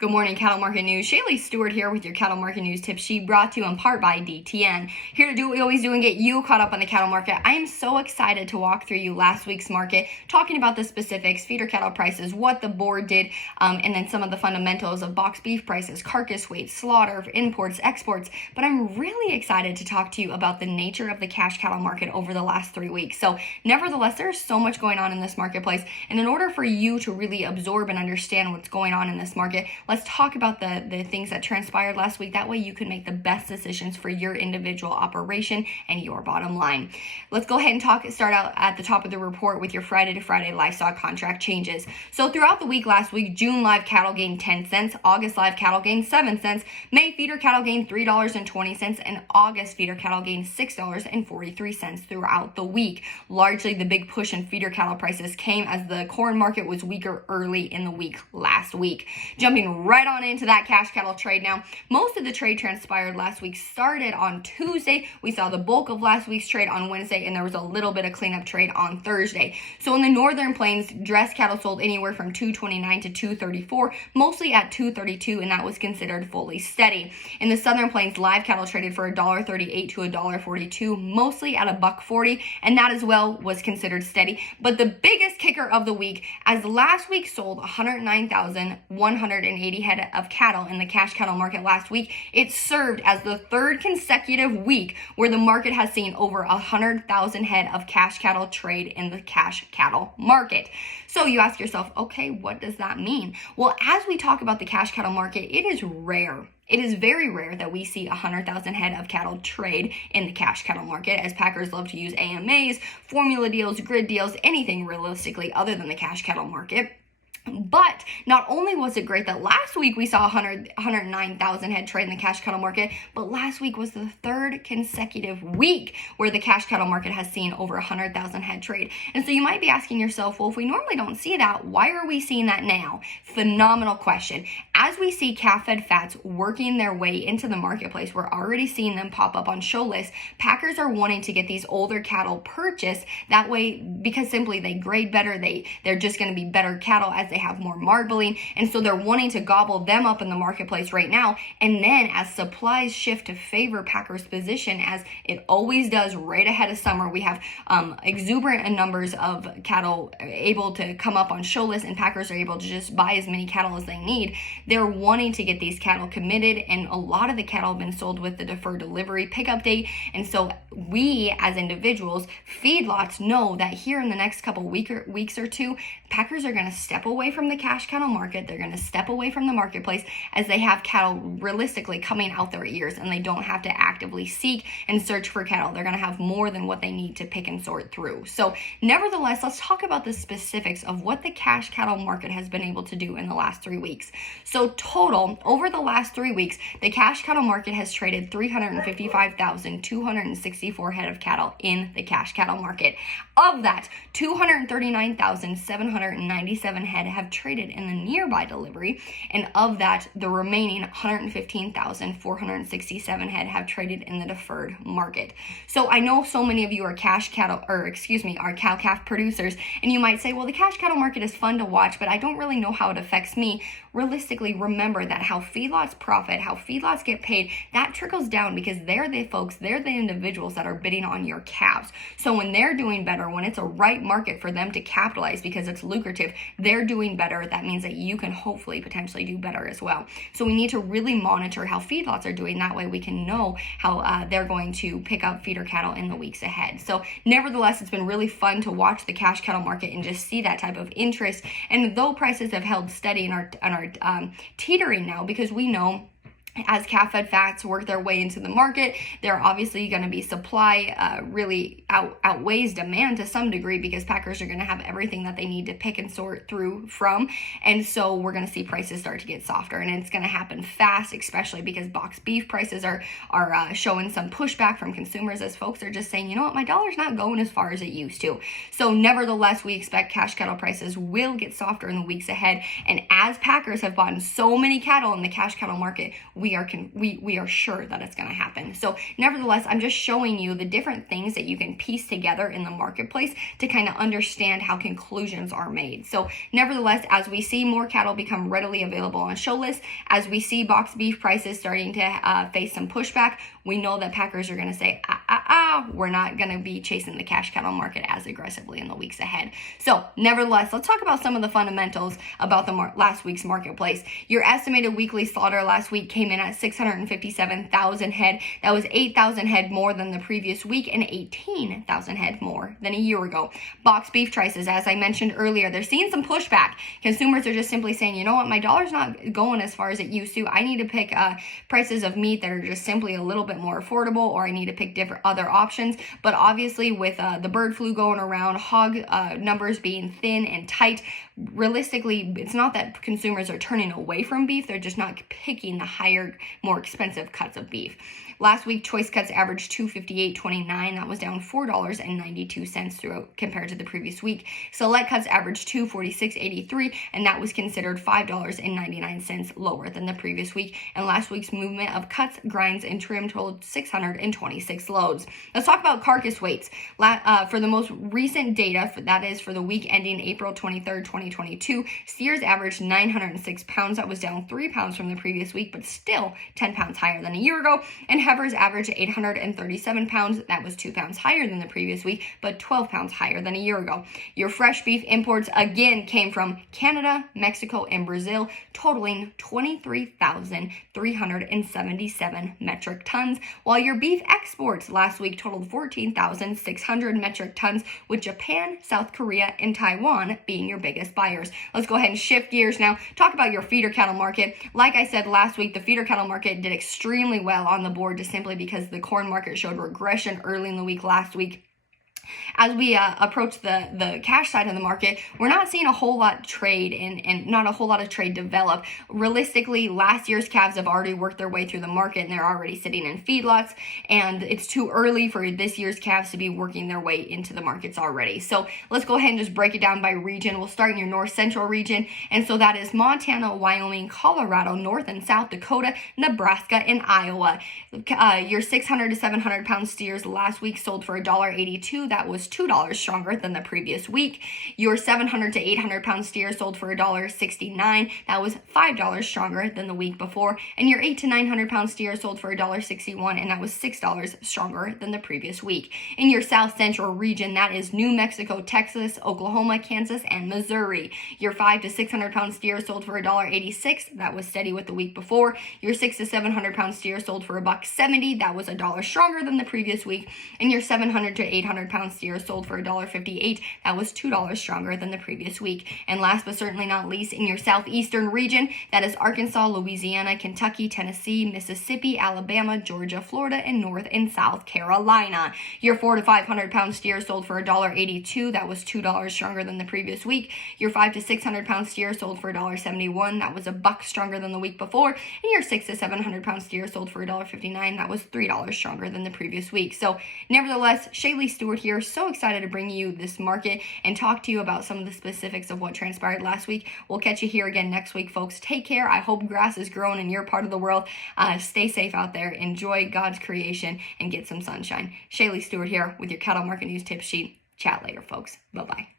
Good morning, Cattle Market News. Shaylee Stewart here with your Cattle Market News tip sheet brought to you in part by DTN. Here to do what we always do and get you caught up on the cattle market. I am so excited to walk through you last week's market, talking about the specifics, feeder cattle prices, what the board did, and then some of the fundamentals of box beef prices, carcass weight, slaughter, imports, exports. But I'm really excited to talk to you about the nature of the cash cattle market over the last 3 weeks. So nevertheless, there's so much going on in this marketplace. And in order for you to really absorb and understand what's going on in this market, let's talk about the things that transpired last week. That way you can make the best decisions for your individual operation and your bottom line. Let's go ahead and start out at the top of the report with your Friday to Friday livestock contract changes. So throughout the week last week, June live cattle gained 10 cents, August live cattle gained 7 cents, May feeder cattle gained $3.20, and August feeder cattle gained $6.43 throughout the week. Largely the big push in feeder cattle prices came as the corn market was weaker early in the week last week. Jumping right on into that cash cattle trade now. Most of the trade transpired last week started on Tuesday. We saw the bulk of last week's trade on Wednesday, and there was a little bit of cleanup trade on Thursday. So in the northern plains, dress cattle sold anywhere from $2.29 to $2.34, mostly at $2.32, and that was considered fully steady. In the southern plains, live cattle traded for $1.38 to $1.42, mostly at $1.40, and that as well was considered steady. But the biggest kicker of the week, as last week sold 109,180 head of cattle in the cash cattle market last week, it served as the third consecutive week where the market has seen over 100,000 head of cash cattle trade in the cash cattle market. So you ask yourself, okay, what does that mean? Well, as we talk about the cash cattle market, it is rare. It is very rare that we see 100,000 head of cattle trade in the cash cattle market, as packers love to use AMAs, formula deals, grid deals, anything realistically other than the cash cattle market. But not only was it great that last week we saw 109,000 head trade in the cash cattle market, but last week was the third consecutive week where the cash cattle market has seen over 100,000 head trade. And so you might be asking yourself, well, if we normally don't see that, why are we seeing that now? Phenomenal question. As we see calf-fed fats working their way into the marketplace, we're already seeing them pop up on show lists. Packers are wanting to get these older cattle purchased that way because simply they grade better. They're just going to be better cattle as they have more marbling, and so they're wanting to gobble them up in the marketplace right now. And then as supplies shift to favor packers' position, as it always does right ahead of summer, we have exuberant numbers of cattle able to come up on show lists, and packers are able to just buy as many cattle as they need. They're wanting to get these cattle committed, and a lot of the cattle have been sold with the deferred delivery pickup date. And so we as individuals, feedlots, know that here in the next couple weeks or two, packers are going to step away from the cash cattle market. They're going to step away from the marketplace as they have cattle realistically coming out their ears, and they don't have to actively seek and search for cattle. They're going to have more than what they need to pick and sort through. So nevertheless, let's talk about the specifics of what the cash cattle market has been able to do in the last 3 weeks. So total, over the last 3 weeks, the cash cattle market has traded 355,264 head of cattle in the cash cattle market. Of that, 239,797 head have traded in the nearby delivery, and of that, the remaining 115,467 head have traded in the deferred market. So I know so many of you are are cow-calf producers, and you might say, well, the cash cattle market is fun to watch, but I don't really know how it affects me. Realistically, remember that how feedlots profit, how feedlots get paid, that trickles down because they're the folks, they're the individuals that are bidding on your calves. So when they're doing better, when it's a right market for them to capitalize because it's lucrative, they're doing better. That means that you can hopefully potentially do better as well. So we need to really monitor how feedlots are doing. That way we can know how they're going to pick up feeder cattle in the weeks ahead. So nevertheless, it's been really fun to watch the cash cattle market and just see that type of interest. And though prices have held steady and are teetering now, because we know as calf-fed fats work their way into the market, they're obviously going to be supply really outweighs demand to some degree, because packers are going to have everything that they need to pick and sort through from. And so we're going to see prices start to get softer, and it's going to happen fast, especially because box beef prices are showing some pushback from consumers, as folks are just saying, you know what, my dollar's not going as far as it used to. So nevertheless, we expect cash cattle prices will get softer in the weeks ahead. And as packers have bought so many cattle in the cash cattle market, we we are sure that it's going to happen. So nevertheless, I'm just showing you the different things that you can piece together in the marketplace to kind of understand how conclusions are made. So nevertheless, as we see more cattle become readily available on show lists, as we see box beef prices starting to face some pushback, we know that packers are going to say, we're not going to be chasing the cash cattle market as aggressively in the weeks ahead. So nevertheless, let's talk about some of the fundamentals about the last week's marketplace. Your estimated weekly slaughter last week came in at 657,000 head. That was 8,000 head more than the previous week and 18,000 head more than a year ago. Box beef prices, as I mentioned earlier, they're seeing some pushback. Consumers are just simply saying, you know what, my dollar's not going as far as it used to. I need to pick prices of meat that are just simply a little bit more affordable, or I need to pick different other options. But obviously with the bird flu going around, hog numbers being thin and tight, realistically, it's not that consumers are turning away from beef, they're just not picking the higher, more expensive cuts of beef. Last week, choice cuts averaged $258.29. That was down $4.92 throughout compared to the previous week. Select cuts averaged $246.83, and that was considered $5.99 lower than the previous week. And last week's movement of cuts, grinds, and trim totaled 626 loads. Let's talk about carcass weights. For the most recent data, that is for the week ending April 23rd, 2022, steers averaged 906 pounds. That was down 3 pounds from the previous week, but still 10 pounds higher than a year ago. And heifers averaged 837 pounds. That was 2 pounds higher than the previous week, but 12 pounds higher than a year ago. Your fresh beef imports again came from Canada, Mexico, and Brazil, totaling 23,377 metric tons, while your beef exports last week totaled 14,600 metric tons, with Japan, South Korea, and Taiwan being your biggest buyers. Let's go ahead and shift gears now. Talk about your feeder cattle market. Like I said last week, the feeder cattle market did extremely well on the board, just simply because the corn market showed regression early in the week last week. As we approach the cash side of the market, we're not seeing a whole lot trade and not a whole lot of trade develop. Realistically, last year's calves have already worked their way through the market and they're already sitting in feedlots, and it's too early for this year's calves to be working their way into the markets already. So let's go ahead and just break it down by region. We'll start in your north central region, and so that is Montana, Wyoming, Colorado, North and South Dakota, Nebraska, and Iowa. Your 600 to 700 pound steers last week sold for $1.82. That was $2 stronger than the previous week. Your 700 to 800 pound steer sold for $1.69. That was $5 stronger than the week before. And your 8 to 900 pound steer sold for $1.61, and that was $6 stronger than the previous week. In your south central region, that is New Mexico, Texas, Oklahoma, Kansas, and Missouri. Your 5 to 600 pound steer sold for $1.86. That was steady with the week before. Your 6 to 700 pound steer sold for $1.70. That was $1 stronger than the previous week. And your 700 to 800 pound steer sold for $1.58. That was $2 stronger than the previous week. And last but certainly not least, in your southeastern region, that is Arkansas, Louisiana, Kentucky, Tennessee, Mississippi, Alabama, Georgia, Florida, and North and South Carolina. Your 4 to 500 pound steer sold for $1.82. That was $2 stronger than the previous week. Your 5 to 600 pound steer sold for $1.71. That was $1 stronger than the week before. And your 6 to 700 pound steer sold for $1.59. That was $3 stronger than the previous week. So nevertheless, Shaylee Stewart here, so excited to bring you this market and talk to you about some of the specifics of what transpired last week. We'll catch you here again next week, folks. Take care. I hope grass is growing in your part of the world. Stay safe out there. Enjoy God's creation and get some sunshine. Shaylee Stewart here with your cattle market news tip sheet. Chat later, folks. Bye-bye.